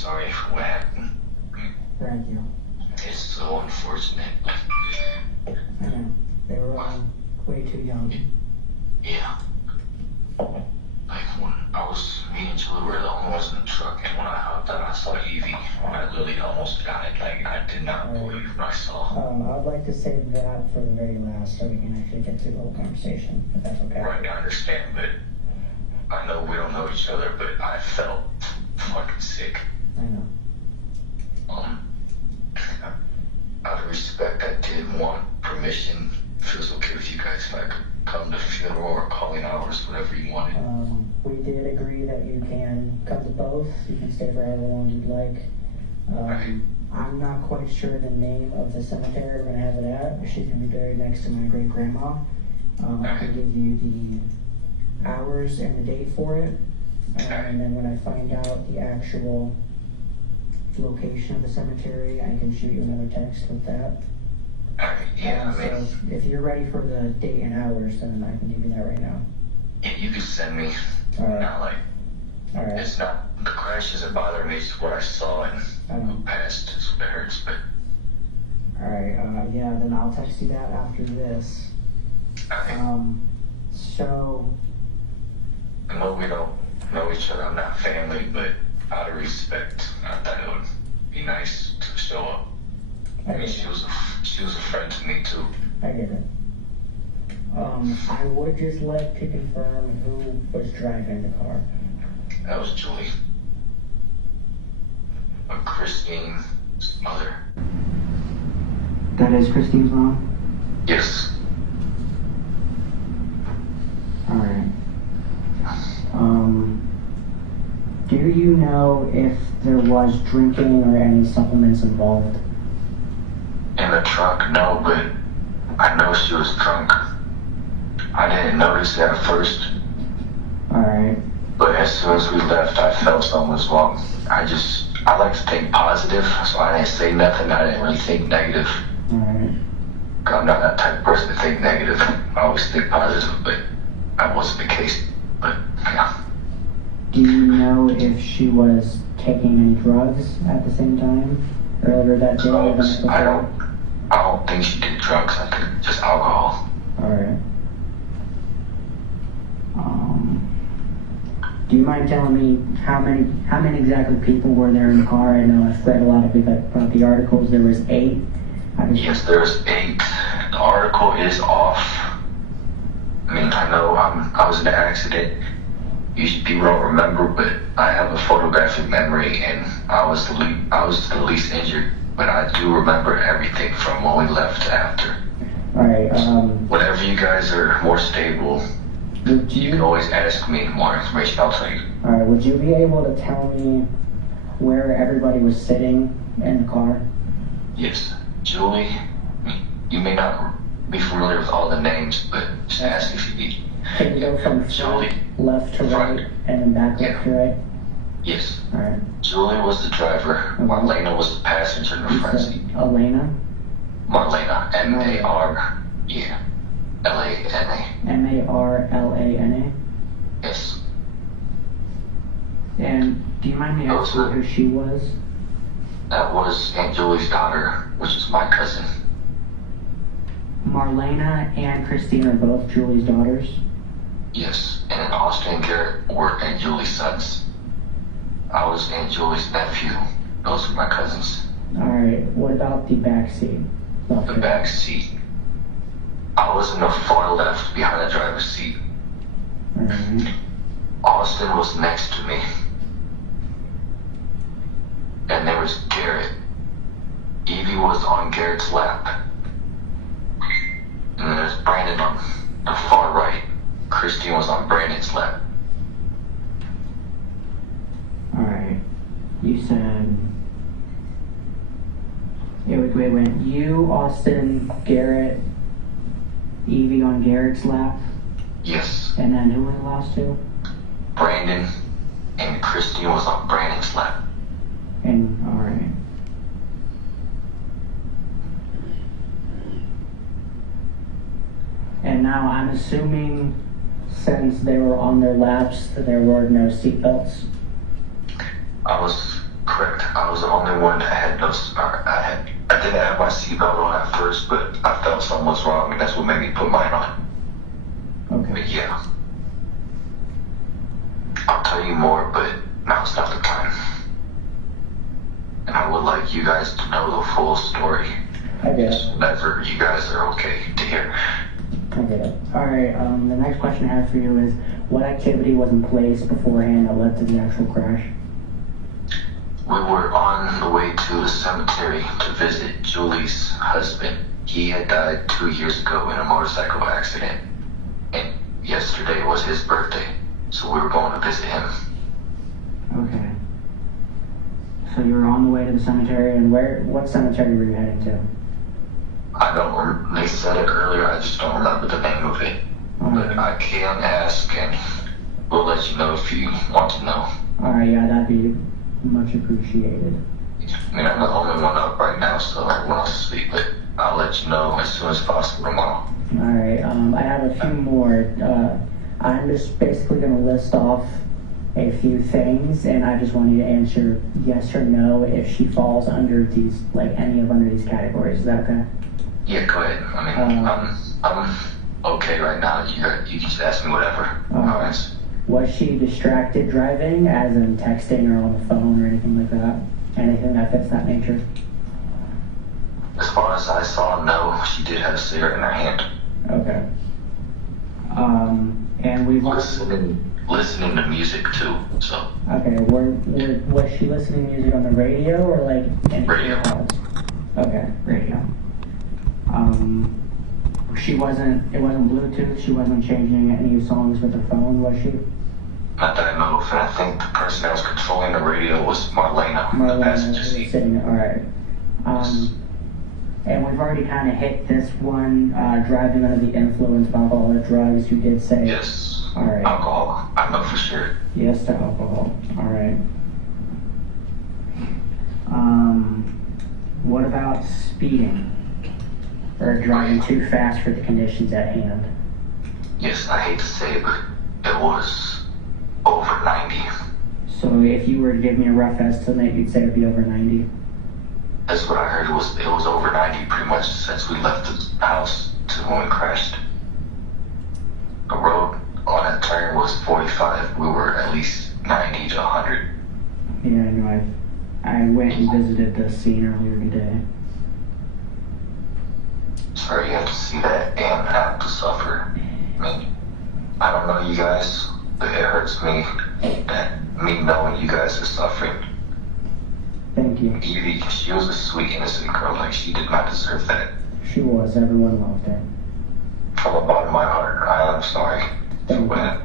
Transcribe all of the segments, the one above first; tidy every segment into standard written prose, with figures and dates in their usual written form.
sorry for what happened. Thank you. It's so unfortunate. I know. They were way too young. Yeah. Like when me and Julie were the only ones in the truck, and when I hopped out, I saw Evie. I literally almost died. Like, I did not believe what I saw. I'd like to save that for the very last so we can actually get through the whole conversation, if that's okay. Right, I understand, but I know we don't know each other, but I felt fucking sick. I know. Out of respect, I did want permission. If it was okay with you guys, if I could come to the funeral or calling hours, whatever you wanted. We did agree that you can come to both. You can stay for however long you'd like. Right. I'm not quite sure the name of the cemetery we're going to have it at. She's going to be buried next to my great-grandma. I can give you the hours and the date for it. And then when I find out the actual location of the cemetery, I can shoot you another text with that. Yeah, So if you're ready for the date and hours, then I can give you that right now. Yeah, you can send me. Alright. Not like, Alright. it's not, the crash doesn't bother me, it's what I saw and who passed is what hurts, but. Alright, yeah, then I'll text you that after this. So. I know we don't know each other, I'm not family, but out of respect, I thought it would be nice to show up. I mean, she was a friend to me too. I get it. I would just like to confirm who was driving the car. That was Julie. Christine's mother. That is Christine's mom? Yes. Alright. Do you know if there was drinking or any supplements involved? In the trunk, no, but I know she was drunk. I didn't notice it at first. Alright. But as soon as we left, I felt something was wrong. I like to think positive, so I didn't say nothing. I didn't really think negative. Alright. I'm not that type of person to think negative. I always think positive, but that wasn't the case. But, yeah. Do you know if she was taking any drugs at the same time? Earlier that day? I don't think she did drugs. I think just alcohol. Alright. Do you mind telling me how many exactly people were there in the car? I know I've read a lot of about the articles. There was 8. Yes, there's 8. The article is off. I mean, I know I was in an accident. Usually people don't remember, but I have a photographic memory, and I was the least injured. But I do remember everything from when we left to after. Alright, whenever you guys are more stable, you can always ask me more information, I'll tell you. Alright, would you be able to tell me where everybody was sitting in the car? Yes. Julie, you may not be familiar with all the names, but just ask if you need. Can you go from Julie, left to right and then back left to right? Yes. Alright. Julie was the driver. Okay. Marlena was the passenger in the front seat. Elena? Marlena. M-A-R. Yeah. L-A-N-A. M-A-R-L-A-N-A? Yes. And do you mind me asking who she was? That was Aunt Julie's daughter, which is my cousin. Marlena and Christine are both Julie's daughters? Yes. And then Austin and Garrett were Aunt Julie's sons. I was Aunt Julie's nephew. Those were my cousins. Alright, what about the back seat? The back seat. I was in the far left behind the driver's seat. Alright. Austin was next to me. And there was Garrett. Evie was on Garrett's lap. And then there's Brandon on the far right. Christine was on Brandon's lap. Alright. You said... It went you, Austin, Garrett, Evie on Garrett's lap? Yes. And then who were the last two? Brandon and Christine was on Brandon's lap. And, alright. And now I'm assuming since they were on their laps that there were no seatbelts? I was correct. I was the only one that had no. I didn't have my seatbelt on at first, but I felt something was wrong, and that's what made me put mine on. Okay. But yeah, I'll tell you more, but now's not the time. And I would like you guys to know the full story. I get it. Just whenever you guys are okay to hear. I get it. Alright, the next question I have for you is, what activity was in place beforehand that led to the actual crash? We were on the way to the cemetery to visit Julie's husband. He had died 2 years ago in a motorcycle accident. And yesterday was his birthday. So we were going to visit him. Okay. So you were on the way to the cemetery, and what cemetery were you heading to? I don't, they said it earlier, I just don't remember the name of it. But I can ask, and we'll let you know if you want to know. Alright, yeah, that'd be much appreciated. I mean, I'm the only one up right now, so everyone else is asleep, but I'll let you know as soon as possible tomorrow. Alright, I have a few more. I'm just basically going to list off a few things, and I just want you to answer yes or no if she falls under these, like any of under these categories. Is that okay? Yeah, go ahead. I mean, I'm okay right now. You can just ask me whatever. Alright. Was she distracted driving, as in texting or on the phone or anything like that? Anything that fits that nature? As far as I saw, no. She did have a cigarette in her hand. Okay. And we've listening to music too. So. Okay. Was she listening to music on the radio or like anything Radio. else? Okay, radio. It wasn't Bluetooth. She wasn't changing any songs with her phone, was she? Not that I know of, and I think the person that was controlling the radio was Marlena, the passenger seat. Alright. And we've already kind of hit this one, driving under the influence of alcohol or drugs. You did say... Yes. Alright. Alcohol. I know for sure. Yes to alcohol. Alright. What about speeding? Or driving too fast for the conditions at hand? Yes, I hate to say it, but it was over 90. So if you were to give me a rough estimate, you'd say it'd be over 90? That's what I heard. It was over 90 pretty much since we left the house to when we crashed. The road on that turn was 45. We were at least 90 to 100. Yeah, I know. I went and visited the scene earlier today. Sorry you have to see that and have to suffer. I mean, I don't know you guys, but it hurts me that me knowing you guys are suffering. Thank you. Evie, she was a sweet, innocent girl. Like, she did not deserve that. She was. Everyone loved her. From the bottom of my heart, I am sorry. Thank you.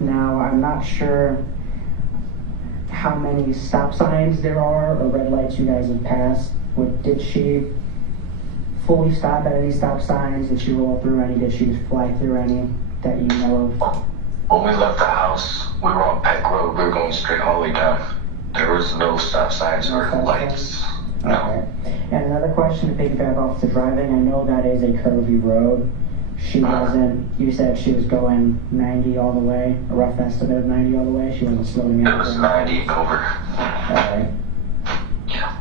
Now, I'm not sure how many stop signs there are or red lights you guys have passed. Did she fully stop at any stop signs? Did she roll through any? Did she just fly through any that you know of? When we left the house, we were on Peck Road. We were going straight all the way down. There was no stop signs or lights. No. Okay. And another question to piggyback off the driving. I know that is a curvy road. She wasn't, you said she was going 90 all the way, a rough estimate of 90 all the way. She wasn't slowing down. It was 90 over. Alright. Yeah.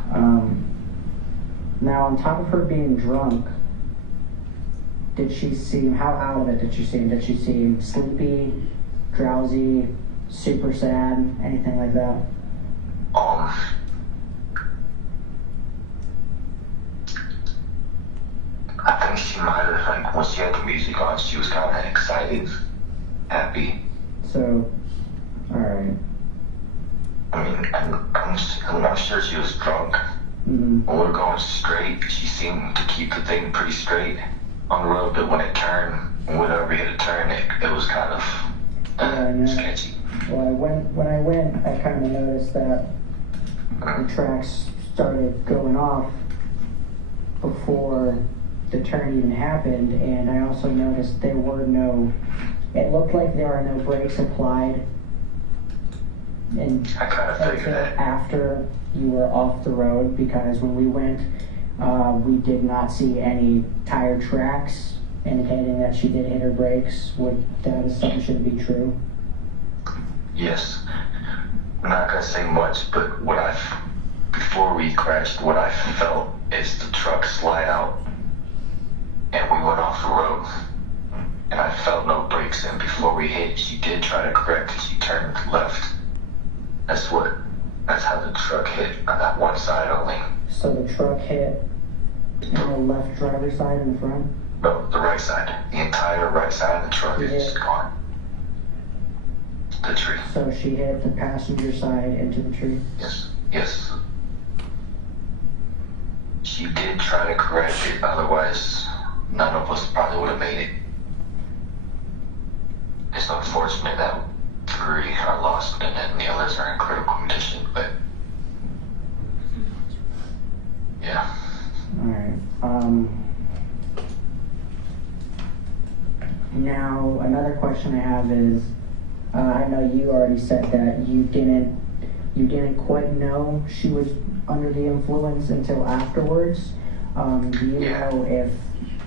Now, on top of her being drunk, did she seem, how out of it did she seem? Did she seem sleepy, drowsy, super sad, anything like that? I think she might have, like, when she had the music on, she was kind of excited, happy. So, alright. I mean, I'm not sure she was drunk. Mm-hmm. When we were going straight, she seemed to keep the thing pretty straight on the road, but when it turned, whenever we hit a turn, it was kind of sketchy. Well, when I went, I kind of noticed that the tracks started going off before the turn even happened, and I also noticed there were no, it looked like there are no brakes applied I kind of figured that. after you were off the road, because when we went, we did not see any tire tracks indicating that she did hit her brakes. Would that assumption be true? Yes. I'm not gonna say much, but before we crashed, what I felt is the truck slide out, and we went off the road. And I felt no brakes, and before we hit, she did try to correct it. She turned left. That's how the truck hit on that one side only. So the truck hit on the left driver's side in the front? No, the right side. The entire right side of the truck is gone. The tree. So she hit the passenger side into the tree? Yes. She did try to correct it, otherwise none of us probably would have made it. It's unfortunate that 3 are lost and then the others are in critical condition, but yeah. Alright. Now, another question I have is, I know you already said that you didn't quite know she was under the influence until afterwards. Do you know if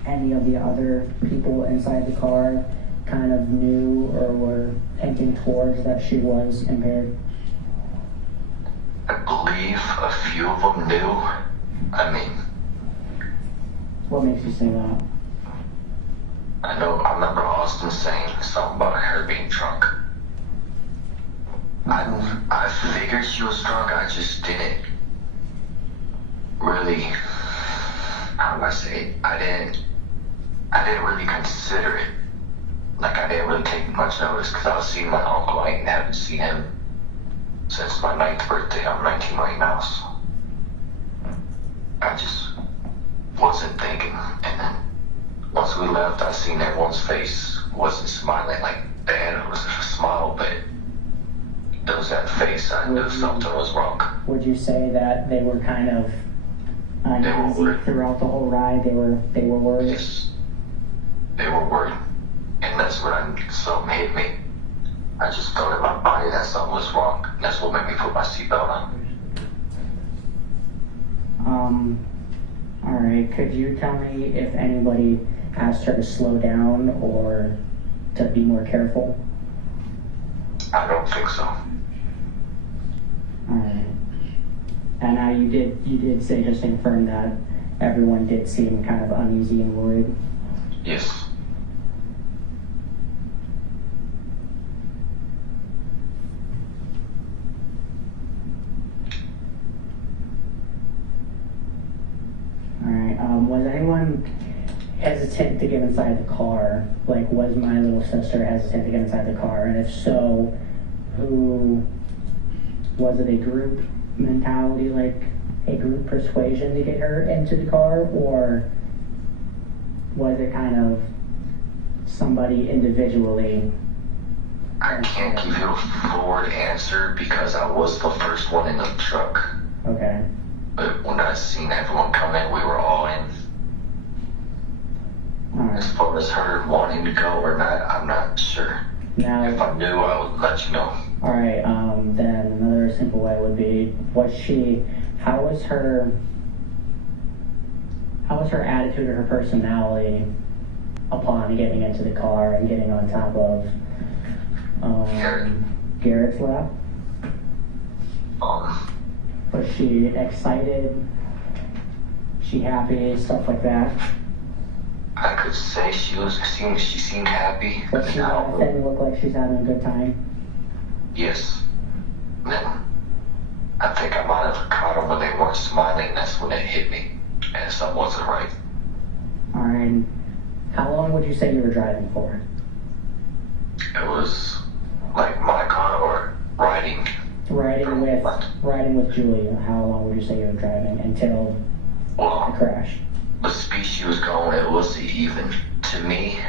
any of the other people inside the car kind of knew or were hinting towards that she was impaired? I believe a few of them knew. I mean, what makes you say that? I remember Austin saying something about her being drunk. I figured she was drunk, I just didn't really, how do I say it? I didn't really consider it. Like, I didn't really take much notice because I was seeing my uncle. I haven't seen him since my 9th birthday. I'm 19 right now, so I just wasn't thinking. And then once we left, I seen everyone's face wasn't smiling like bad. It was a smile, but there was that face. I knew something was wrong. Would you say that they were kind of uneasy throughout the whole ride? They were worried? Yes. They were worried. And that's when something hit me. I just felt in my body that something was wrong. And that's what made me put my seatbelt on. Alright, could you tell me if anybody asked her to slow down or to be more careful? I don't think so. Alright. And now you did say, just to confirm, that everyone did seem kind of uneasy and worried? Yes. Alright, was anyone hesitant to get inside the car? Like, was my little sister hesitant to get inside the car? And if so, was it a group mentality, like a group persuasion to get her into the car? Or was it kind of somebody individually? I can't give you a forward answer because I was the first one in the truck. Okay. But when I seen everyone come in, we were all in. Alright. As far as her wanting to go or not, I'm not sure. Now, if I knew, I would let you know. Alright, then another simple way would be, how was her attitude or her personality upon getting into the car and getting on top of Garrett's lap? Was she excited? She happy? Stuff like that? I could say she seemed happy. Does she look like she's having a good time? Yes. Then I think I might have caught them when they weren't smiling. That's when it hit me, and something wasn't right. All right. How long would you say you were driving for? It was like my car or riding. Riding with Julie. How long would you say you were driving until the crash? The speed she was going, it was even, to me,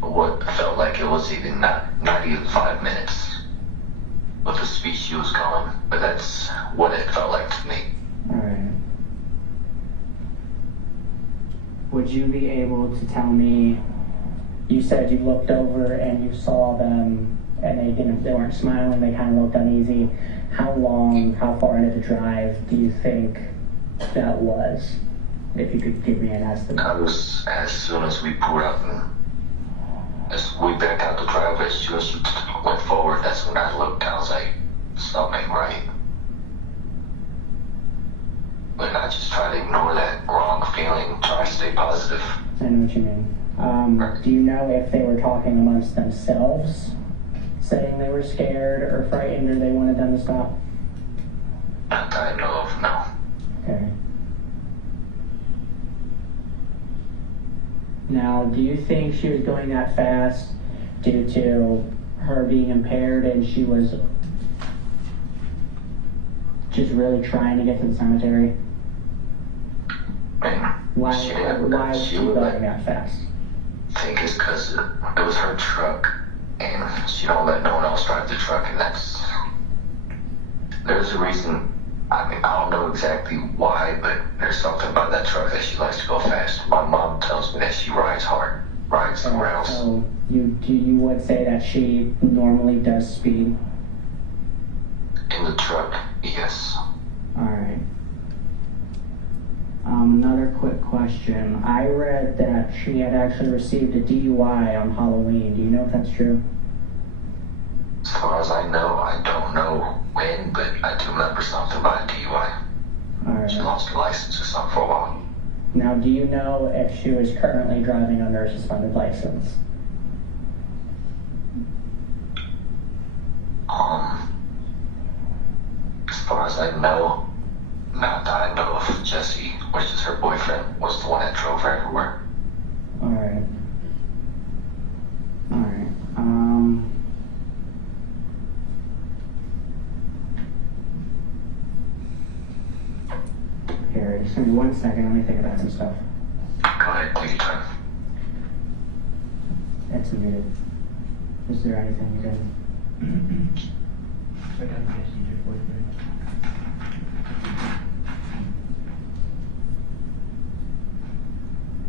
what felt like it was even not even 5 minutes with the speed she was going, but that's what it felt like to me. Alright. Would you be able to tell me, you said you looked over and you saw them and they weren't smiling, they kind of looked uneasy. How far into the drive do you think that was? If you could give me an estimate. That was as soon as we pulled up and as we backed out the driveway, as soon as she went forward, that's when I looked. I was like something ain't right. But I just try to ignore that wrong feeling, try to stay positive. I know what you mean. Do you know if they were talking amongst themselves, saying they were scared or frightened or they wanted them to stop? Not that I know of, no. Okay. Now, do you think she was going that fast due to her being impaired and she was just really trying to get to the cemetery? And Why was she going that fast? I think it's because it was her truck, and she don't let no one else drive the truck, and there's a reason. I mean, I don't know exactly why, but there's something about that truck that she likes to go fast. My mom tells me that she rides hard, rides the rails. So you would say that she normally does speed? In the truck, yes. All right. Another quick question. I read that she had actually received a DUI on Halloween. Do you know if that's true? As far as I know, I don't know when, but I do remember something about a DUI. All right. She lost her license or something for a while. Now, do you know if she was currently driving under a suspended license? As far as I know, not that I know of. Jesse, which is her boyfriend, was the one that drove her everywhere. All right. All right. Here, just give me 1 second. Let me think about some stuff. Go ahead, take your time. It's muted. Is there anything you can? I got Jesse's your boyfriend.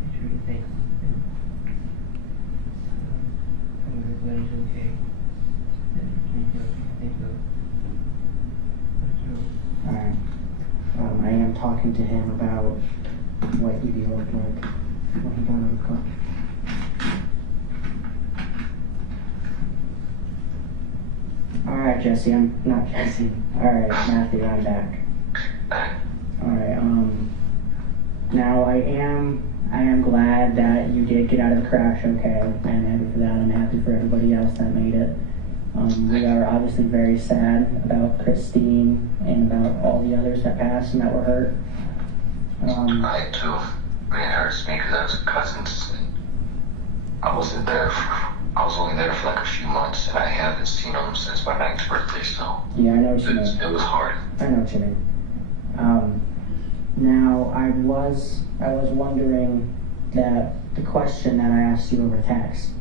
Make sure you think. I'm glad he's okay. Think of. All right. I am talking to him about what Evie looked like when he got out of the car. All right, Jesse. I'm not Jesse. All right, Matthew. I'm back. All right. Now I am glad that you did get out of the crash okay. I'm happy for that. I'm happy for everybody else that made it. We are obviously very sad about Christine and about all the others that passed and that were hurt. I too. I mean, it hurts me because I was cousins. And I wasn't there. I was only there for like a few months, and I haven't seen them since my 9th birthday. So yeah, I know what you mean. It was hard. I know what you mean. Now I was wondering that the question that I asked you over text.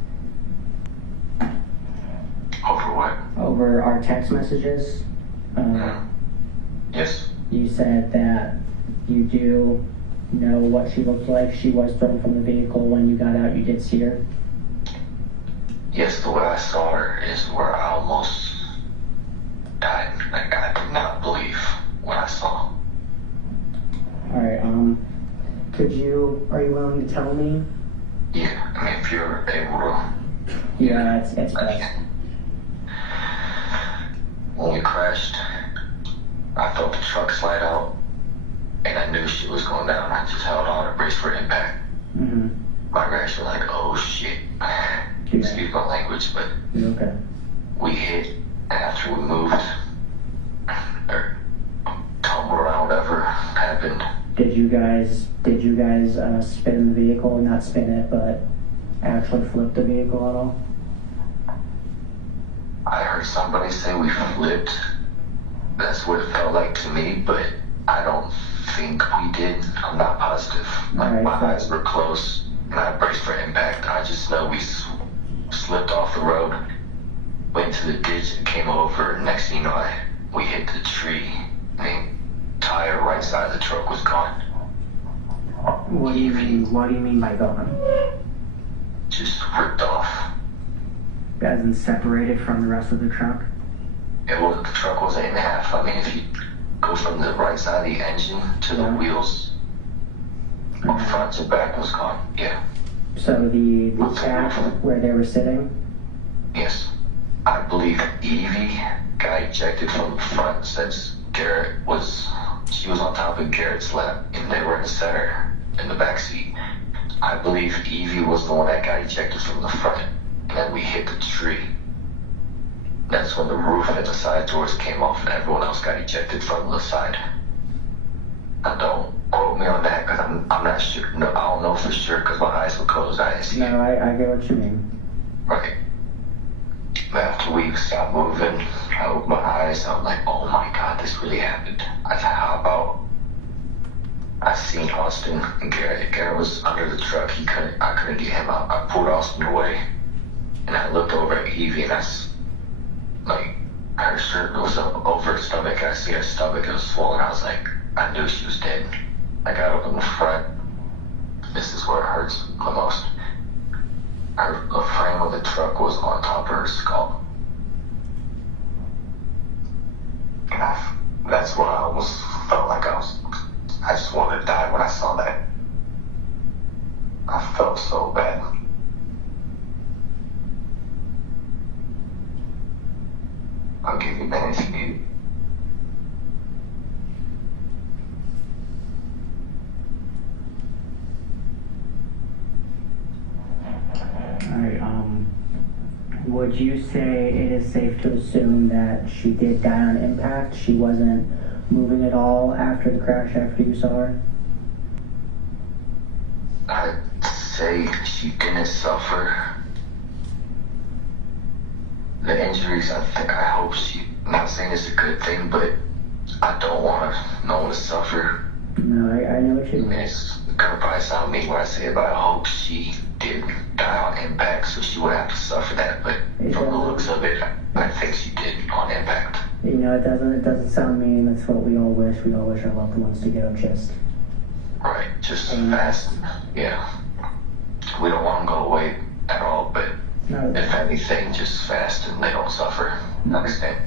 Over what? Over our text messages. Yes. You said that you do know what she looked like. She was thrown from the vehicle when you got out. You did see her. Yes, the way I saw her is where I almost died. Like, I did not believe what I saw. All right. Are you willing to tell me? Yeah, I mean, if you're able to. Yeah, it's best. When we crashed, I felt the truck slide out, and I knew she was going down. I just held on to brace for impact. Mm-hmm. My reaction was like, oh shit. Excuse my language, but You're okay. we hit, and after we moved, or tumbled around, whatever happened. Did you guys spin the vehicle? Not spin it, but actually flip the vehicle at all? I heard somebody say we flipped. That's what it felt like to me, but I don't think we did. I'm not positive. Like, Right, my so- eyes were closed, and I braced for impact. I just know we slipped off the road, went to the ditch, and came over. Next thing you know, we hit the tree. The entire right side of the truck was gone. What do you mean? What do you mean by gone? Just ripped off. As in separated from the rest of the truck? The truck wasn't in half. I mean, if you go from the right side of the engine to the wheels, front to back was gone. Yeah. So the cab where they were sitting? Yes. I believe Evie got ejected from the front since she was on top of Garrett's lap, and they were in the center, in the back seat. I believe Evie was the one that got ejected from the front, and then we hit the tree. That's when the roof and the side doors came off, and everyone else got ejected from the side. I don't quote me on that, because I'm not sure. No, I don't know for sure, because my eyes were closed. I didn't see it. No, I get what you mean. Right. But after we stopped moving, I opened my eyes. I'm like, oh my God, this really happened. I said, how about I seen Austin and Garrett. Garrett was under the truck. I couldn't get him out. I pulled Austin away, and I looked over at Evie, and like, her shirt was up over her stomach. I see her stomach, it was swollen. I was like, I knew she was dead. I got up in the front. This is where it hurts the most. The frame of the truck was on top of her skull. And that's where I almost felt like I just wanted to die when I saw that. I felt so bad. I'll give you minutes if you need. Alright, would you say it is safe to assume that she did die on impact? She wasn't moving at all after the crash, after you saw her? I'd say she didn't suffer the injuries. I hope I'm not saying it's a good thing, but I don't want no one to suffer. No, I know what you mean. It's gonna probably sound mean when I say it, but I hope she did die on impact, so she would have to suffer that. But from the looks of it, I think she did on impact. You know, it doesn't sound mean. That's what we all wish. We all wish our loved ones to go just right, just fast. Yeah, we don't want them to go away at all, but if anything, just fast and they don't suffer. Understand?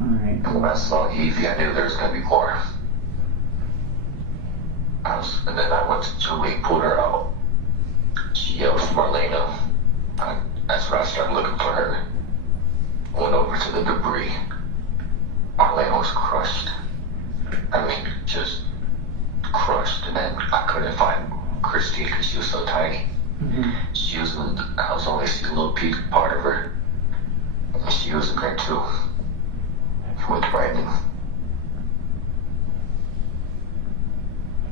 Alright. And when I saw Evie, I knew there was gonna be more. And then I went to Julie, pulled her out. She yelled for Marlena. That's when I started looking for her. Went over to the debris. Marlena was crushed. I mean, just crushed. And then I couldn't find Christine because she was so tiny. Mm-hmm. I was only seeing a little part of her. And she was in there too. With Brandon.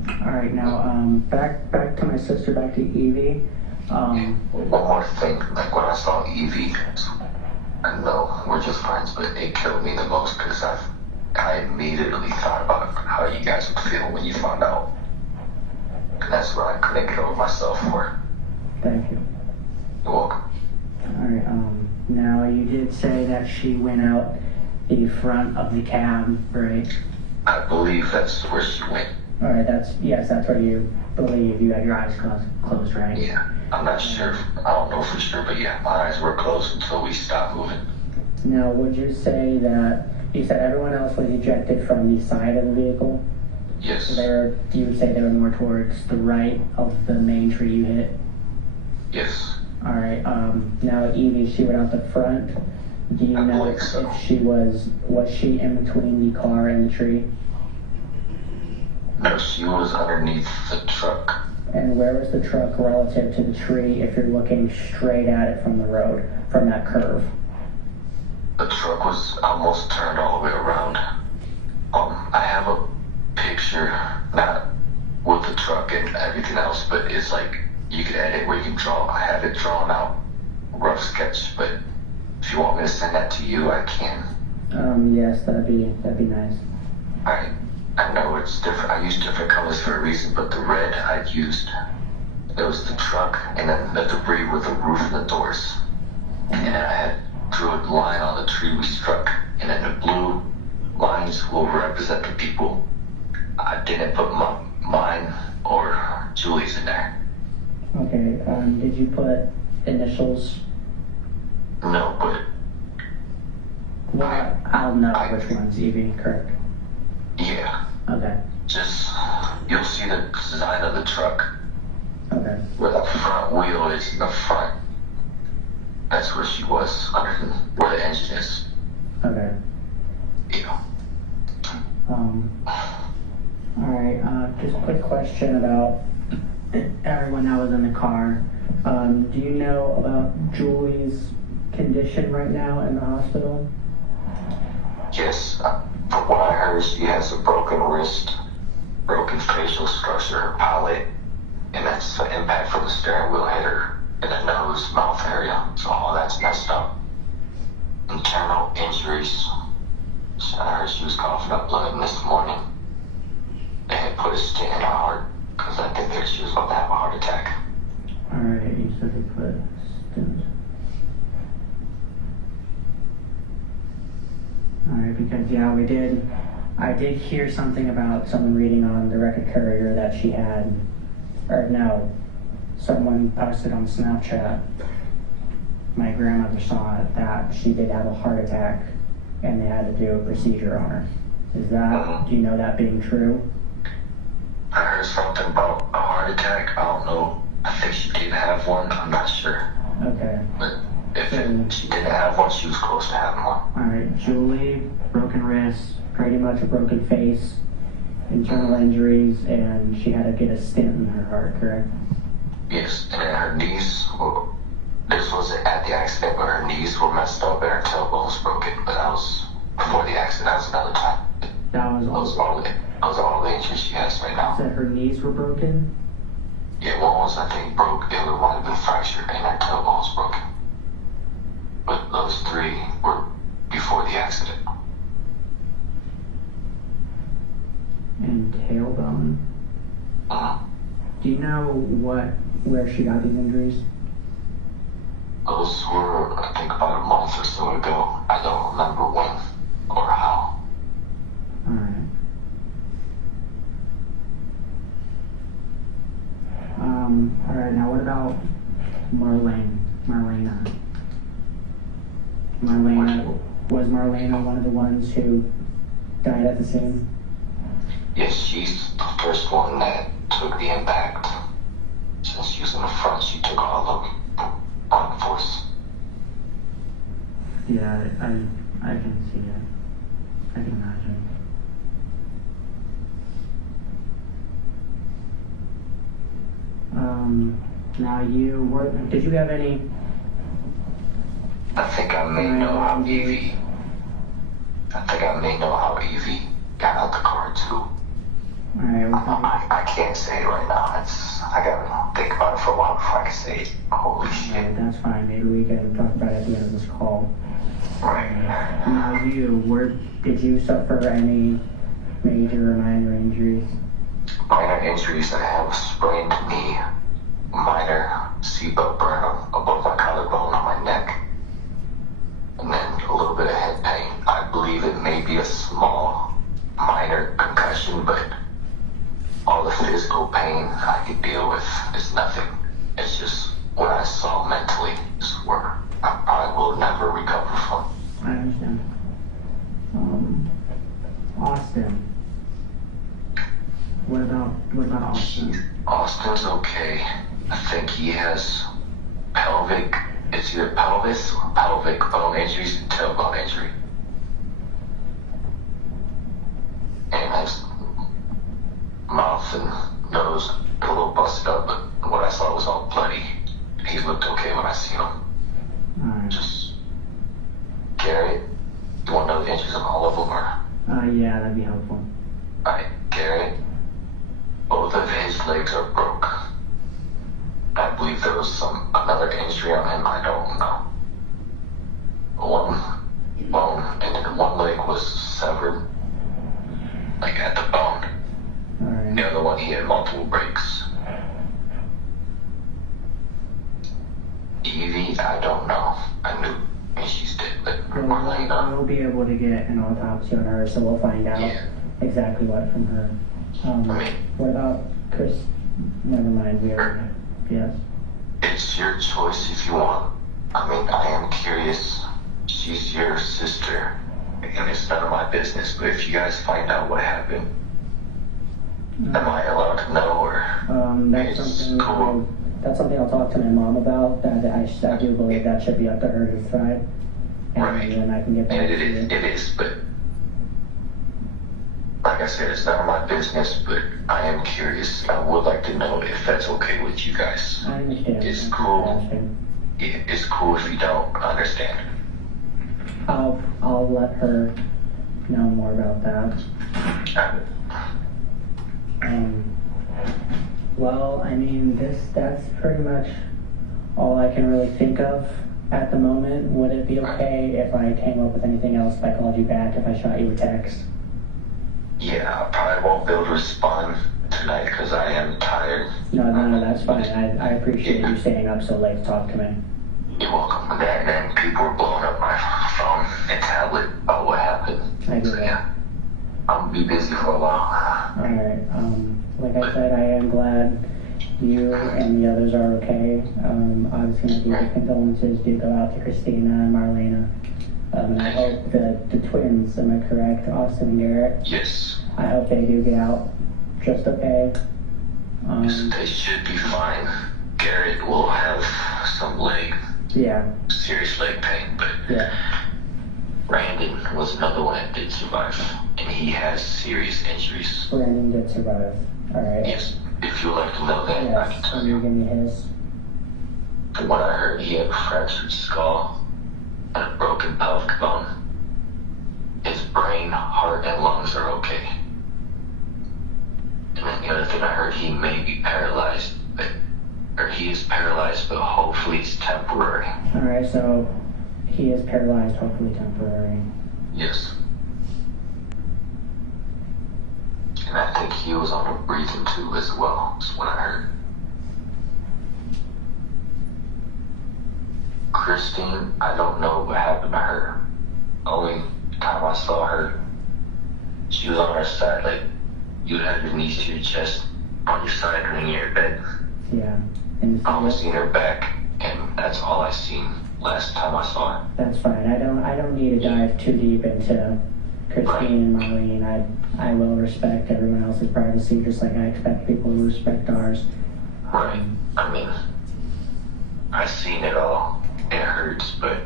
Alright, now, back to my sister, back to Evie. One more thing, like when I saw Evie, I know we're just friends, but it killed me the most because I immediately thought about how you guys would feel when you found out. And that's what I couldn't get over myself for. Thank you. You're welcome. Alright, now you did say that she went out the front of the cab, right? I believe that's where she went. Alright, that's where you believe you had your eyes closed, right? Yeah, I'm not sure. I don't know for sure, but yeah, my eyes were closed until we stopped moving. Now, would you say that you said everyone else was ejected from the side of the vehicle? Yes. You would say they were more towards the right of the main tree you hit? Yes. Alright, now Evie, she went out the front. Do you know if she was she in between the car and the tree? No, she was underneath the truck. And where was the truck relative to the tree if you're looking straight at it from the road, from that curve? The truck was almost turned all the way around. I have a picture, not with the truck and everything else, but it's like you can edit where you can draw. I have it drawn out, rough sketch, but if you want me to send that to you, I can. Yes, that'd be nice. Alright. I know it's different. I used different colors for a reason, but the red I used, there was the truck, and then the debris with the roof and the doors. And then I drew a line on the tree we struck, and then the blue lines will represent the people. I didn't put mine or Julie's in there. Okay, did you put initials? No, but... Well, I'll know which one's Evie, correct? Yeah. Okay. Just, you'll see the design of the truck. Okay. Where the front wheel is in the front. That's where she was, under where the engine is. Okay. Yeah. Alright, just a quick question about everyone that was in the car. Do you know about Julie's condition right now in the hospital? Yes, from what I heard, she has a broken wrist, broken facial structure, her palate, and that's the impact from the steering wheel hit her in the nose, mouth area. So all that's messed up. Internal injuries. I heard she was coughing up blood, and this morning they had put a stent in her heart because I think that she was about to have a heart attack. Alright, you said they put a stent. Alright, because I did hear something about someone reading on the Record Courier that she had, or no, someone posted on Snapchat, my grandmother saw it, that she did have a heart attack and they had to do a procedure on her. Do you know that being true? I heard something about a heart attack. I don't know. I think she did have one. I'm not sure. Okay. But if she didn't have one, she was close to having one. Alright, Julie, broken wrist, pretty much a broken face, internal injuries, and she had to get a stent in her heart, correct? Yes, and then her knees were, this wasn't at the accident, but her knees were messed up and her tailbone was broken. But that was before the accident. That was another time. Those are all the injuries she has right now. Said her knees were broken? Yeah, one was, I think, broke. The other one had been fractured and her tailbone was broken. But those three were before the accident. And tailbone? Uh-huh. Do you know where she got these injuries? Those were, I think, about a month or so ago. I don't remember when or how. Alright. Alright, now what about Marlena? Was Marlena one of the ones who died at the scene? Yes, she's the first one that took the impact. Since she was in the front, she took all of the force. Yeah, I can see it. I can imagine. Now did you have any? I think I may know how Evie got out the car too. Alright, I can't say it right now. I gotta think about it for a while before I can say it. Holy shit. that's fine. Maybe we can talk about it at the end of this call. Right. Now did you suffer any major or minor injuries? Minor injuries. I have a sprained knee, minor seatbelt burn above my collarbone on my neck, and then a little bit of head pain. I believe it may be a small, minor concussion, but all the physical pain I could deal with is nothing. It's just what I saw mentally is where I probably will never recover from. I understand. Austin. What about Austin? Austin's okay. I think he has it's either pelvis or pelvic bone injuries and tailbone injury. And his mouth and nose a little busted up, but what I saw was all bloody. He looked okay when I seen him. Alright. Just Garrett, you want to know the injuries on all of them, or? Yeah, that'd be helpful. Alright, Garrett, both of his legs are broke. I believe there was another injury on him, I don't know. One bone, and then one leg was severed, like at the bone. Alright. The other one, he had multiple breaks. Evie, I don't know. I knew she's dead, but Marlena. We'll be able to get an autopsy on her, so we'll find out exactly what from her. What about Chris? Never mind. Yes. It's your choice if you want. I mean, I am curious. She's your sister, and it's none of my business. But if you guys find out what happened, am I allowed to know, or That's it's something cool? that's something I'll talk to my mom about. That I do believe that should be up to her to decide. And Right. then I can get back And to you. it is, but like I said, it's none of my business, but I am curious. I would like to know if that's okay with you guys. I understand. It's Thank you for cool. asking. It's cool if you don't understand. I'll let her know more about that. Well, I mean, that's pretty much all I can really think of at the moment. Would it be okay if I came up with anything else if I called you back, if I shot you a text? Yeah, I probably won't be able to respond tonight because I am tired. No, that's fine. I appreciate you staying up so late to talk to me. You're welcome. And then people were blowing up my phone and tablet about what happened. I get So that. yeah, I'm gonna be busy for a while. Alright, like I said, I am glad you and the others are okay. Obviously, my deepest condolences do go out to Christina and Marlena. And I hope that the twins, am I correct, Austin and Garrett, Yes, I hope they do get out just okay. they should be fine. Garrett will have some serious leg pain, but Yeah. Brandon was another one that did survive, and he has serious injuries. Brandon did survive. Alright. Yes, if you would like to know that, I can Yes, tell can you you. give me his? From what I heard, he had a fractured skull and a broken pelvic bone. His brain, heart, and lungs are okay. And then the other thing I heard, he may be paralyzed, or he is paralyzed, but hopefully it's temporary. Alright, so he is paralyzed, hopefully temporary. Yes. And I think he was on a breathing tube as well, is what I heard. Christine, I don't know what happened to her. Only time I saw her, she was on her side, like you had your knees to your chest on your side when you're in bed. Yeah. And I only seen her back, and that's all I seen last time I saw her. that's fine. I don't need to dive too deep into Christine and Marlene. I will respect everyone else's privacy just like I expect people to respect ours. Right. I mean, I seen it all. It hurts, but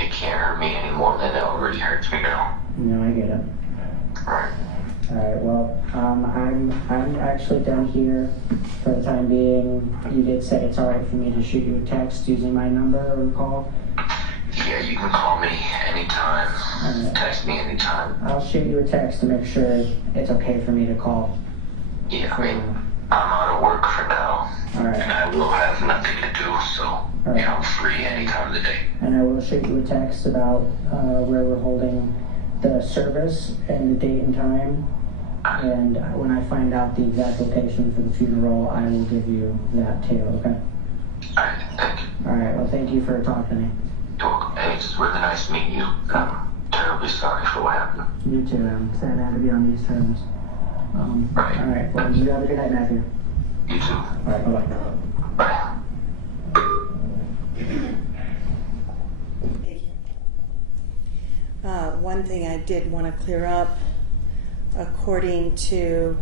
it can't hurt me any more than it already hurts me now. I get it. Right. Alright, well, I'm actually done here for the time being. You did say it's alright for me to shoot you a text using my number or call. Yeah, you can call me anytime. Alright. Text me anytime. I'll shoot you a text to make sure it's okay for me to call. Yeah, I mean, I'm out of work for now. Alright. And I will have nothing to do, so yeah, I'm free any time of the day. And I will shoot you a text about where we're holding the service and the date and time. And when I find out the exact location for the funeral, I will give you that too, okay? Alright, thank you. Alright, well thank you for talking to me. You're welcome. Hey, it's really nice meeting you. I'm terribly sorry for what happened. You too, I'm sad I had to be on these terms. Right. Alright, well you have a good night, Matthew. You too. Alright, bye-bye. Bye. Thank you. One thing I did want to clear up, according to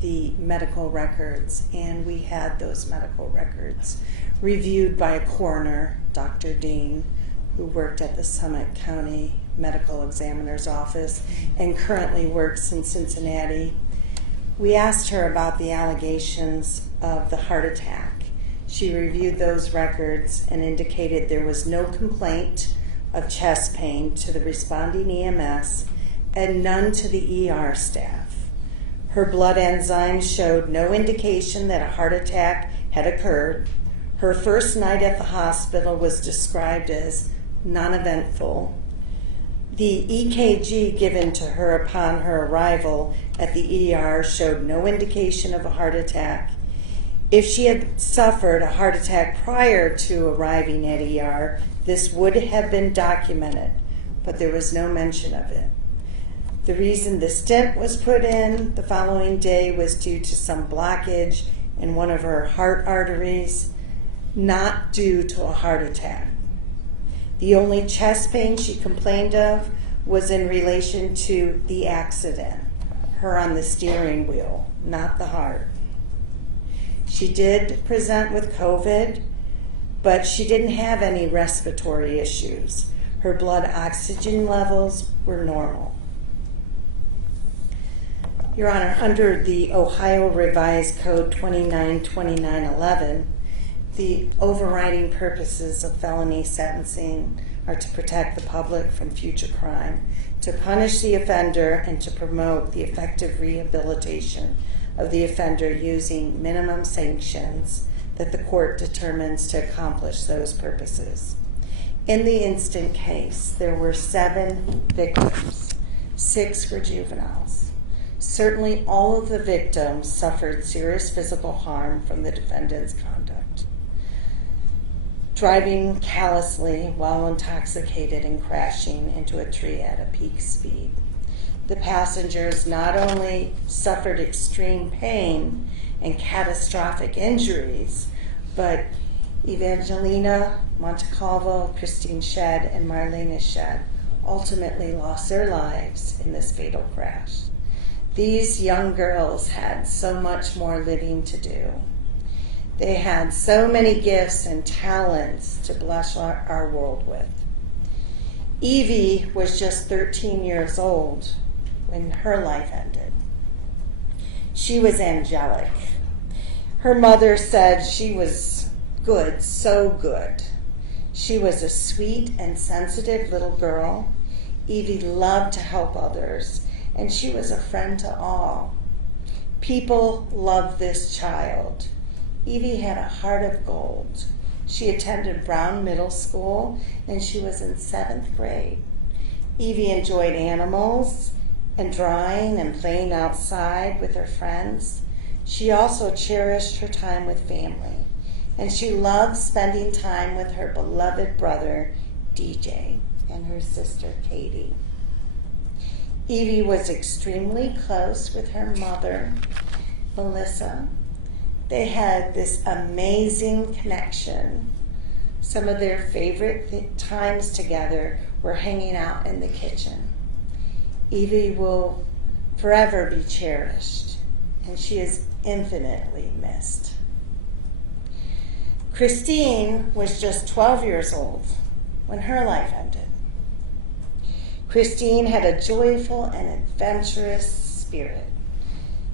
the medical records, and we had those medical records reviewed by a coroner, Dr. Dean, who worked at the Summit County Medical Examiner's Office and currently works in Cincinnati. We asked her about the allegations of the heart attack. She reviewed those records and indicated there was no complaint of chest pain to the responding EMS and none to the ER staff. Her blood enzymes showed no indication that a heart attack had occurred. Her first night at the hospital was described as non-eventful. The EKG given to her upon her arrival at the ER showed no indication of a heart attack. If she had suffered a heart attack prior to arriving at ER, this would have been documented, but there was no mention of it. The reason the stent was put in the following day was due to some blockage in one of her heart arteries, not due to a heart attack. The only chest pain she complained of was in relation to the accident, her on the steering wheel, not the heart. She did present with COVID, but she didn't have any respiratory issues. Her blood oxygen levels were normal. Your Honor, under the Ohio Revised Code 292911, the overriding purposes of felony sentencing are to protect the public from future crime, to punish the offender, and to promote the effective rehabilitation of the offender using minimum sanctions that the court determines to accomplish those purposes. In the instant case, there were 7 victims. 6 were juveniles. Certainly all of the victims suffered serious physical harm from the defendant's conduct. Driving callously while intoxicated and crashing into a tree at a peak speed. The passengers not only suffered extreme pain and catastrophic injuries, but Evangelina Montecalvo, Christine Shedd, and Marlena Shedd ultimately lost their lives in this fatal crash. These young girls had so much more living to do. They had so many gifts and talents to bless our world with. Evie was just 13 years old when her life ended. She was angelic. Her mother said she was good, so good. She was a sweet and sensitive little girl. Evie loved to help others, and she was a friend to all. People loved this child. Evie had a heart of gold. She attended Brown Middle School, and she was in 7th grade. Evie enjoyed animals and drawing and playing outside with her friends. She also cherished her time with family, and she loved spending time with her beloved brother, DJ, and her sister, Katie. Evie was extremely close with her mother, Melissa. They had this amazing connection. Some of their favorite times together were hanging out in the kitchen. Evie will forever be cherished, and she is infinitely missed. Christine was just 12 years old when her life ended. Christine had a joyful and adventurous spirit.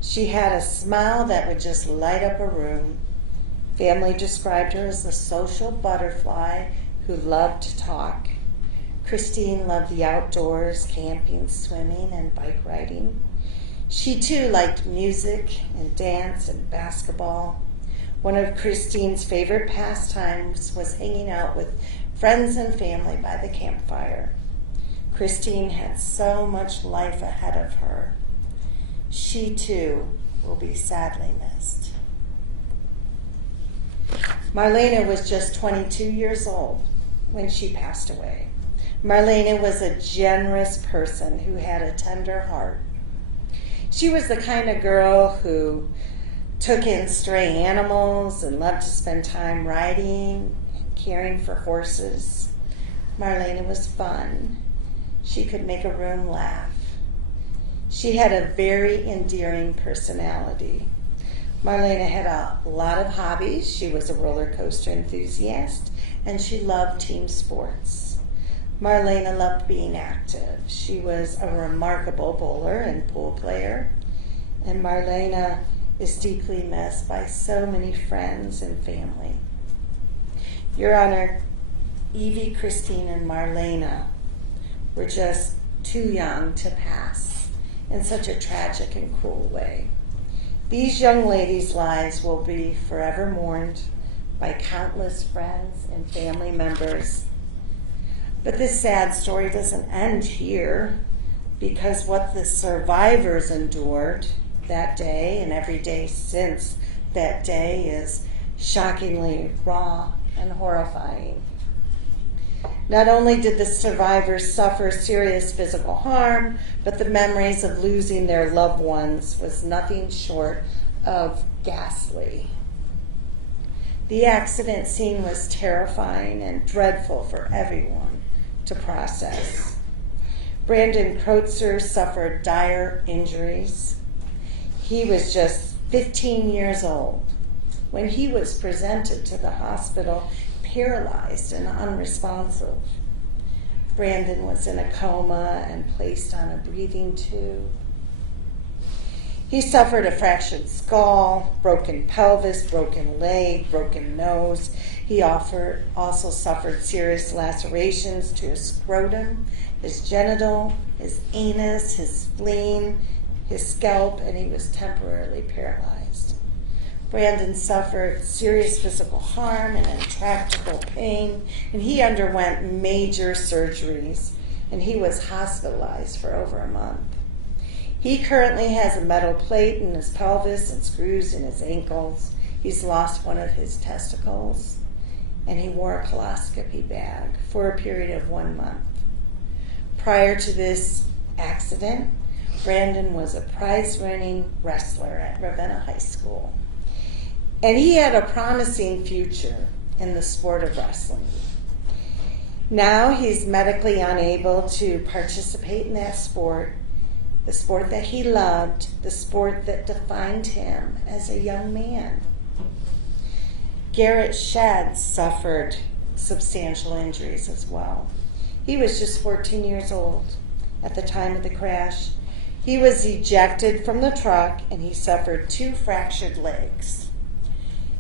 She had a smile that would just light up a room. Family described her as the social butterfly who loved to talk. Christine loved the outdoors, camping, swimming, and bike riding. She too liked music and dance and basketball. One of Christine's favorite pastimes was hanging out with friends and family by the campfire. Christine had so much life ahead of her. She too will be sadly missed. Marlena was just 22 years old when she passed away. Marlena was a generous person who had a tender heart. She was the kind of girl who took in stray animals and loved to spend time riding and caring for horses. Marlena was fun. She could make a room laugh. She had a very endearing personality. Marlena had a lot of hobbies. She was a roller coaster enthusiast, and she loved team sports. Marlena loved being active. She was a remarkable bowler and pool player, and Marlena is deeply missed by so many friends and family. Your Honor, Evie, Christine, and Marlena were just too young to pass in such a tragic and cruel way. These young ladies' lives will be forever mourned by countless friends and family members. But this sad story doesn't end here, because what the survivors endured that day and every day since that day is shockingly raw and horrifying. Not only did the survivors suffer serious physical harm, but the memories of losing their loved ones was nothing short of ghastly. The accident scene was terrifying and dreadful for everyone to process. Brandon Kreutzer suffered dire injuries. He was just 15 years old when he was presented to the hospital paralyzed and unresponsive. Brandon was in a coma and placed on a breathing tube. He suffered a fractured skull, broken pelvis, broken leg, broken nose. He also suffered serious lacerations to his scrotum, his genital, his anus, his spleen, his scalp, and he was temporarily paralyzed. Brandon suffered serious physical harm and intractable pain, and he underwent major surgeries, and he was hospitalized for over a month. He currently has a metal plate in his pelvis and screws in his ankles. He's lost one of his testicles, and he wore a coloscopy bag for a period of 1 month. Prior to this accident, Brandon was a prize-winning wrestler at Ravenna High School, and he had a promising future in the sport of wrestling. Now he's medically unable to participate in that sport, the sport that he loved, the sport that defined him as a young man. Garrett Shedd suffered substantial injuries as well. He was just 14 years old at the time of the crash. He was ejected from the truck and he suffered 2 fractured legs.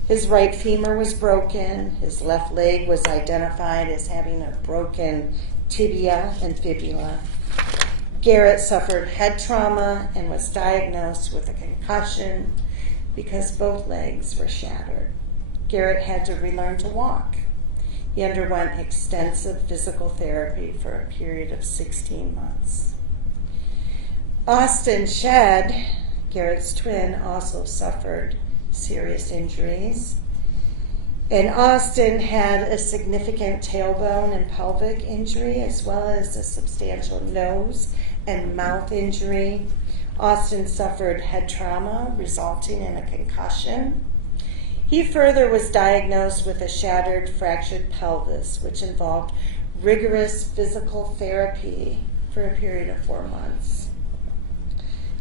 His right femur was broken. His left leg was identified as having a broken tibia and fibula. Garrett suffered head trauma and was diagnosed with a concussion because both legs were shattered. Garrett had to relearn to walk. He underwent extensive physical therapy for a period of 16 months. Austin Shedd, Garrett's twin, also suffered serious injuries. And Austin had a significant tailbone and pelvic injury, as well as a substantial nose and mouth injury. Austin suffered head trauma, resulting in a concussion. He further was diagnosed with a shattered, fractured pelvis, which involved rigorous physical therapy for a period of 4 months.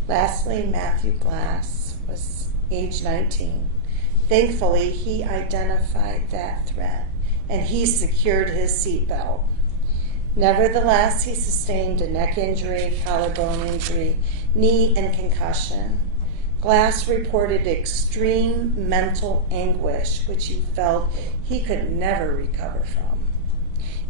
Lastly, Matthew Glass was age 19. Thankfully, he identified that threat and he secured his seatbelt. Nevertheless, he sustained a neck injury, collarbone injury, knee, and concussion. Glass reported extreme mental anguish, which he felt he could never recover from.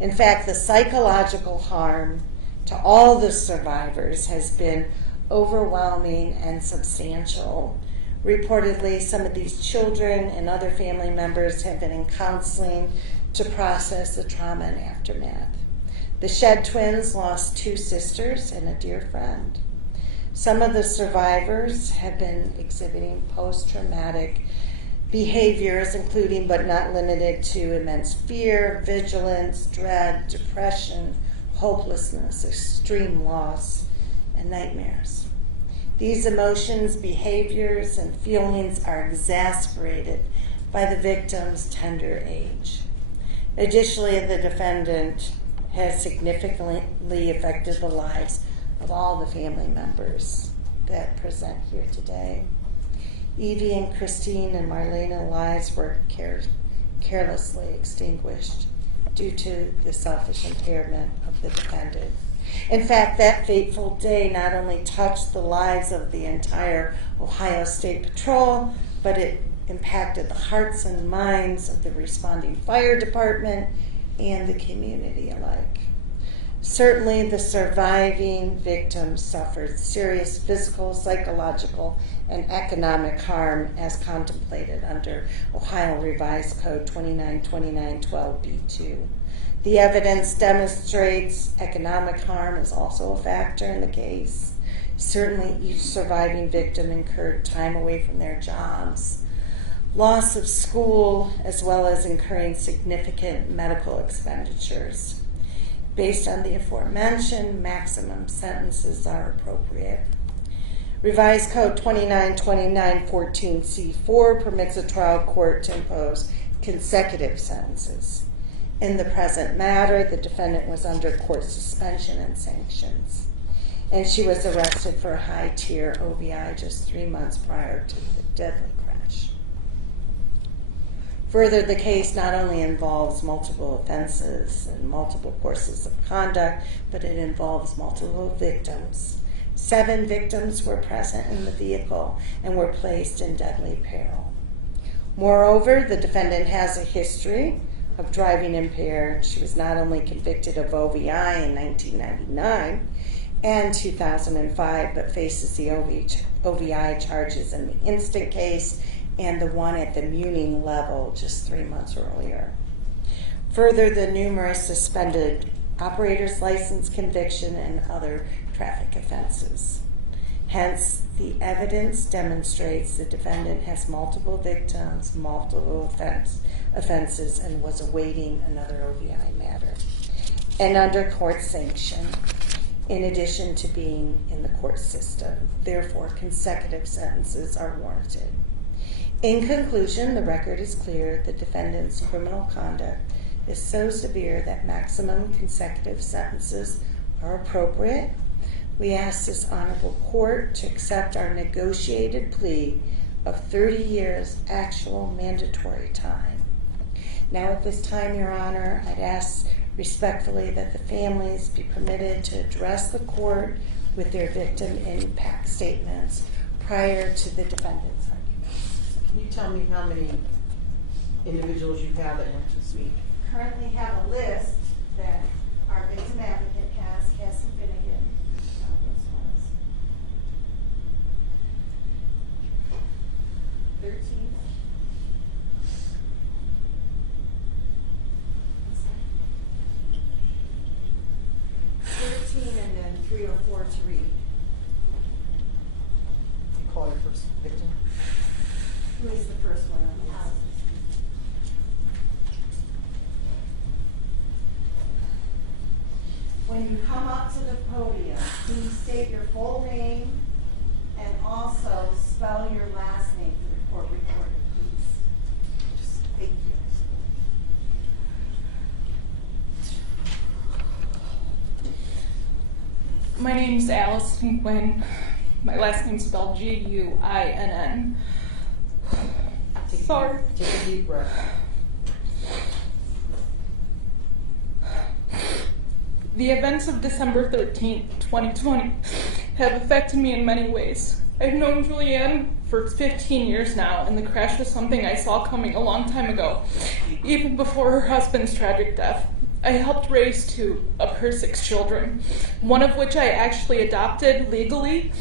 In fact, the psychological harm to all the survivors has been overwhelming and substantial. Reportedly, some of these children and other family members have been in counseling to process the trauma and aftermath. The Shedd twins lost 2 sisters and a dear friend. Some of the survivors have been exhibiting post-traumatic behaviors, including but not limited to immense fear, vigilance, dread, depression, hopelessness, extreme loss, and nightmares. These emotions, behaviors, and feelings are exasperated by the victim's tender age. Additionally, the defendant has significantly affected the lives of all the family members that present here today. Evie and Christine and Marlena's lives were carelessly extinguished due to the selfish impairment of the defendant. In fact, that fateful day not only touched the lives of the entire Ohio State Patrol, but it impacted the hearts and minds of the responding fire department and the community alike. Certainly, the surviving victims suffered serious physical, psychological, and economic harm as contemplated under Ohio Revised Code 292912B2. The evidence demonstrates economic harm is also a factor in the case. Certainly, each surviving victim incurred time away from their jobs, loss of school, as well as incurring significant medical expenditures. Based on the aforementioned, maximum sentences are appropriate. Revised Code 292914C4 permits a trial court to impose consecutive sentences. In the present matter, the defendant was under court suspension and sanctions, and she was arrested for a high-tier OVI just 3 months prior to the deadly crash. Further, the case not only involves multiple offenses and multiple courses of conduct, but it involves multiple victims. 7 victims were present in the vehicle and were placed in deadly peril. Moreover, the defendant has a history of driving impaired. She was not only convicted of OVI in 1999 and 2005, but faces the OVI charges in the instant case and the one at the Muning level just 3 months earlier. Further, the numerous suspended operator's license conviction and other traffic offenses. Hence, the evidence demonstrates the defendant has multiple victims, multiple offenses, and was awaiting another OVI matter. And under court sanction, in addition to being in the court system, therefore consecutive sentences are warranted. In conclusion, the record is clear the defendant's criminal conduct is so severe that maximum consecutive sentences are appropriate. We ask this honorable court to accept our negotiated plea of 30 years actual mandatory time. Now at this time, Your Honor, I'd ask respectfully that the families be permitted to address the court with their victim impact statements prior to the defendant's argument. Can you tell me how many individuals you have that want to speak? Currently have a list that our victim advocate has, Cassie Finnegan. This one's 13. 13 and then 3 or 4 to read. You call your first victim? Who is the first one on the list? When you come up to the podium, please state your full name and also spell your last name for the court recorder, please. Thank you. My name's Allison Quinn. My last name's spelled Guinn. Sorry. Take a deep breath. The events of December 13th, 2020 have affected me in many ways. I've known Julianne for 15 years now, and the crash was something I saw coming a long time ago, even before her husband's tragic death. I helped raise 2 of her 6 children, one of which I actually adopted legally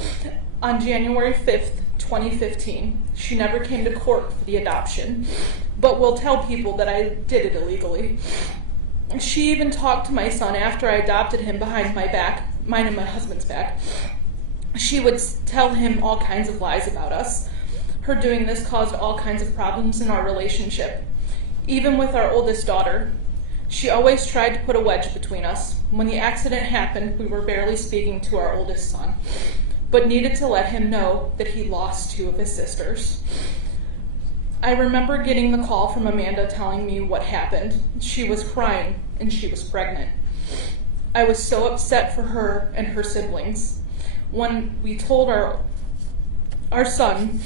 on January 5th, 2015. She never came to court for the adoption, but will tell people that I did it illegally. She even talked to my son after I adopted him behind my back, mine and my husband's back. She would tell him all kinds of lies about us. Her doing this caused all kinds of problems in our relationship. Even with our oldest daughter, she always tried to put a wedge between us. When the accident happened, we were barely speaking to our oldest son, but needed to let him know that he lost 2 of his sisters. I remember getting the call from Amanda telling me what happened. She was crying and she was pregnant. I was so upset for her and her siblings. When we told our son,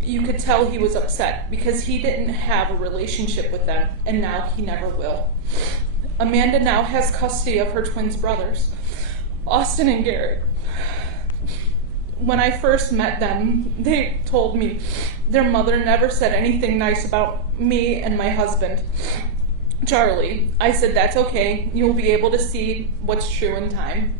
you could tell he was upset because he didn't have a relationship with them, and now he never will. Amanda now has custody of her twin brothers, Austin and Garrett. When I first met them, they told me their mother never said anything nice about me and my husband, Charlie. I said, that's okay, you'll be able to see what's true in time.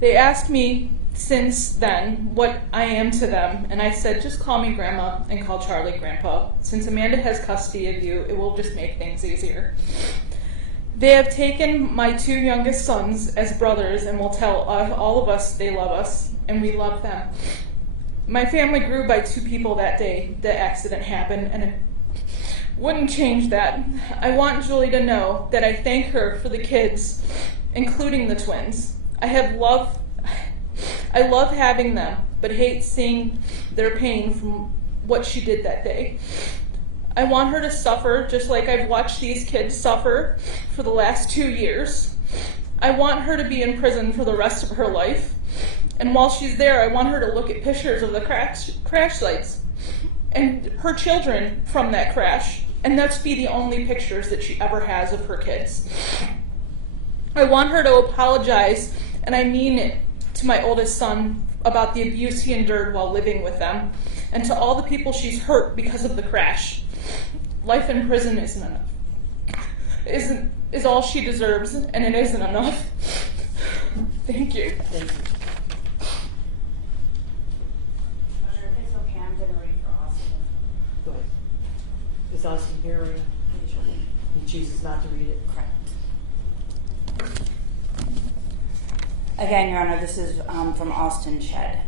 They asked me since then what I am to them, and I said, just call me Grandma and call Charlie Grandpa. Since Amanda has custody of you, it will just make things easier. They have taken my 2 youngest sons as brothers and will tell all of us they love us, and we love them. My family grew by 2 people that day the accident happened, and it wouldn't change that. I want Julie to know that I thank her for the kids, including the twins. I love having them, but hate seeing their pain from what she did that day. I want her to suffer just like I've watched these kids suffer for the last 2 years. I want her to be in prison for the rest of her life. And while she's there, I want her to look at pictures of the crash sites and her children from that crash, and that's be the only pictures that she ever has of her kids. I want her to apologize, and I mean it, to my oldest son about the abuse he endured while living with them, and to all the people she's hurt because of the crash. Life in prison isn't enough. Is all she deserves, and it isn't enough. Thank you. Thank you. If it's okay, I'm going to read for Austin. Go ahead. Is Austin here right now? He chooses not to read it? Correct. Again, Your Honor, this is from Austin Shed.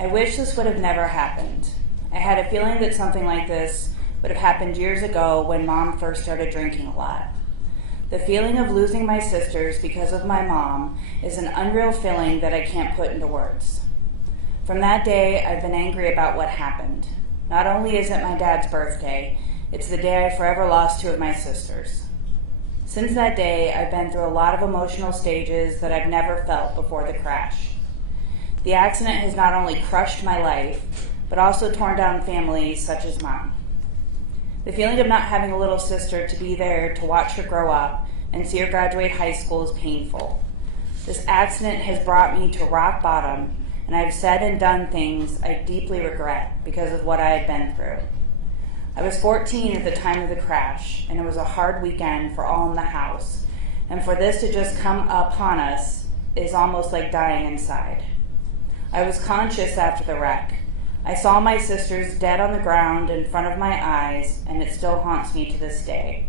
I wish this would have never happened. I had a feeling that something like this would have happened years ago when Mom first started drinking a lot. The feeling of losing my sisters because of my mom is an unreal feeling that I can't put into words. From that day, I've been angry about what happened. Not only is it my dad's birthday, it's the day I forever lost two of my sisters. Since that day, I've been through a lot of emotional stages that I've never felt before the crash. The accident has not only crushed my life, but also torn down families such as mine. The feeling of not having a little sister to be there to watch her grow up and see her graduate high school is painful. This accident has brought me to rock bottom, and I've said and done things I deeply regret because of what I had been through. I was 14 at the time of the crash, and it was a hard weekend for all in the house, and for this to just come upon us is almost like dying inside. I was conscious after the wreck. I saw my sisters dead on the ground in front of my eyes, and it still haunts me to this day.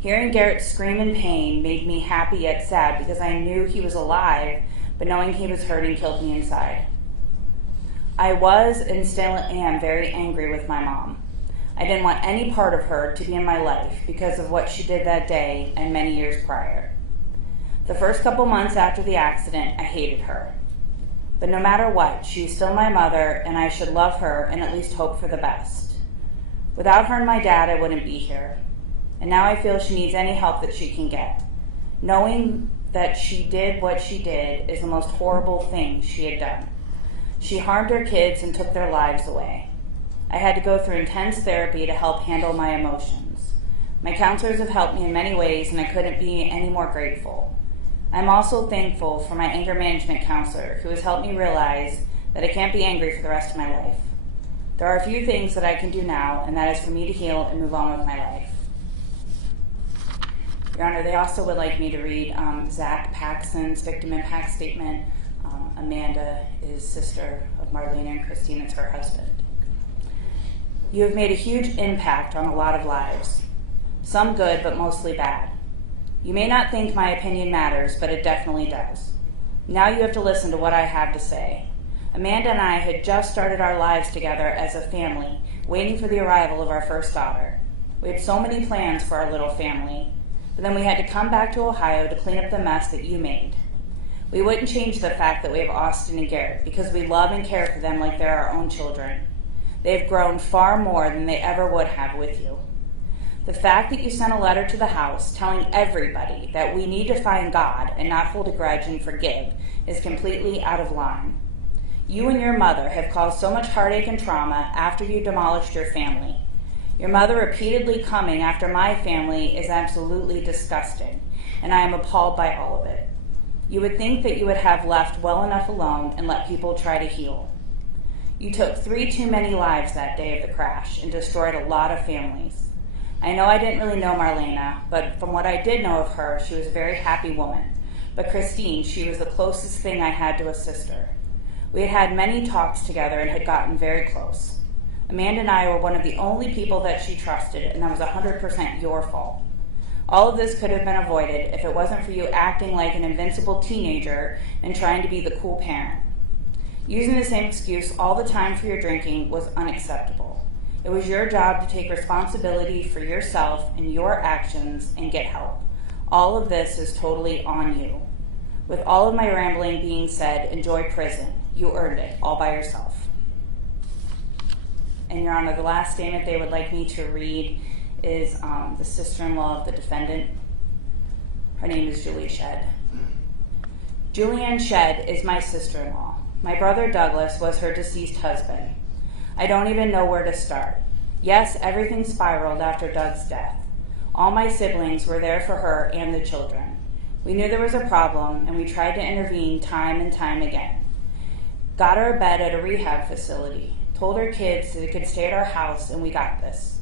Hearing Garrett scream in pain made me happy yet sad because I knew he was alive, but knowing he was hurting killed me inside. I was and still am very angry with my mom. I didn't want any part of her to be in my life because of what she did that day and many years prior. The first couple months after the accident, I hated her. But no matter what, she's still my mother, and I should love her and at least hope for the best. Without her and my dad, I wouldn't be here. And now I feel she needs any help that she can get. Knowing that she did what she did is the most horrible thing she had done. She harmed her kids and took their lives away. I had to go through intense therapy to help handle my emotions. My counselors have helped me in many ways, and I couldn't be any more grateful. I'm also thankful for my anger management counselor, who has helped me realize that I can't be angry for the rest of my life. There are a few things that I can do now, and that is for me to heal and move on with my life. Your Honor, they also would like me to read Zach Paxson's victim impact statement. Amanda is sister of Marlena, and Christine is her husband. You have made a huge impact on a lot of lives. Some good, but mostly bad. You may not think my opinion matters, but it definitely does. Now you have to listen to what I have to say. Amanda and I had just started our lives together as a family, waiting for the arrival of our first daughter. We had so many plans for our little family, but then we had to come back to Ohio to clean up the mess that you made. We wouldn't change the fact that we have Austin and Garrett because we love and care for them like they're our own children. They have grown far more than they ever would have with you. The fact that you sent a letter to the house telling everybody that we need to find God and not hold a grudge and forgive is completely out of line. You and your mother have caused so much heartache and trauma after you demolished your family. Your mother repeatedly coming after my family is absolutely disgusting, and I am appalled by all of it. You would think that you would have left well enough alone and let people try to heal. You took 3 too many lives that day of the crash and destroyed a lot of families. I know I didn't really know Marlena, but from what I did know of her, she was a very happy woman. But Christine, she was the closest thing I had to a sister. We had had many talks together and had gotten very close. Amanda and I were one of the only people that she trusted, and that was 100% your fault. All of this could have been avoided if it wasn't for you acting like an invincible teenager and trying to be the cool parent. Using the same excuse all the time for your drinking was unacceptable. It was your job to take responsibility for yourself and your actions and get help. All of this is totally on you. With all of my rambling being said, enjoy prison. You earned it, all by yourself. And Your Honor, the last statement they would like me to read is the sister-in-law of the defendant. Her name is Julie Shedd. Julianne Shedd is my sister-in-law. My brother Douglas was her deceased husband. I don't even know where to start. Yes, everything spiraled after Doug's death. All my siblings were there for her and the children. We knew there was a problem, and we tried to intervene time and time again. Got her a bed at a rehab facility, told her kids they could stay at our house, and we got this.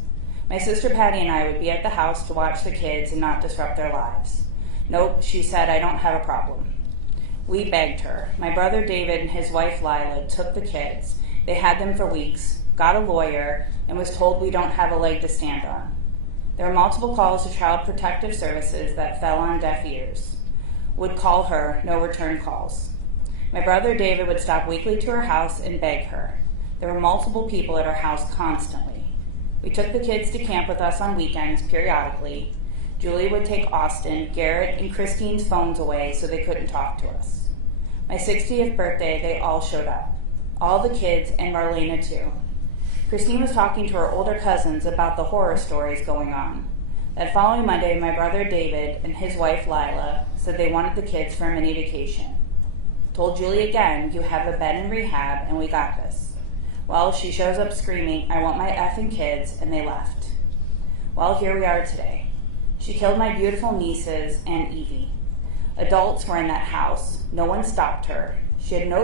My sister Patty and I would be at the house to watch the kids and not disrupt their lives. Nope, she said, I don't have a problem. We begged her. My brother David and his wife Lila took the kids. They had them for weeks, got a lawyer, and was told we don't have a leg to stand on. There were multiple calls to Child Protective Services that fell on deaf ears. Would call her, no return calls. My brother David would stop weekly to her house and beg her. There were multiple people at her house constantly. We took the kids to camp with us on weekends periodically. Julie would take Austin, Garrett, and Christine's phones away so they couldn't talk to us. My 60th birthday, they all showed up. All the kids and Marlena too. Christine was talking to her older cousins about the horror stories going on. That following Monday, my brother David and his wife Lila said they wanted the kids for a mini vacation. Told Julie again, you have a bed in rehab and we got this. Well, she shows up screaming, I want my effing kids, and they left. Well, here we are today. She killed my beautiful nieces and Evie. Adults were in that house. No one stopped her. She had no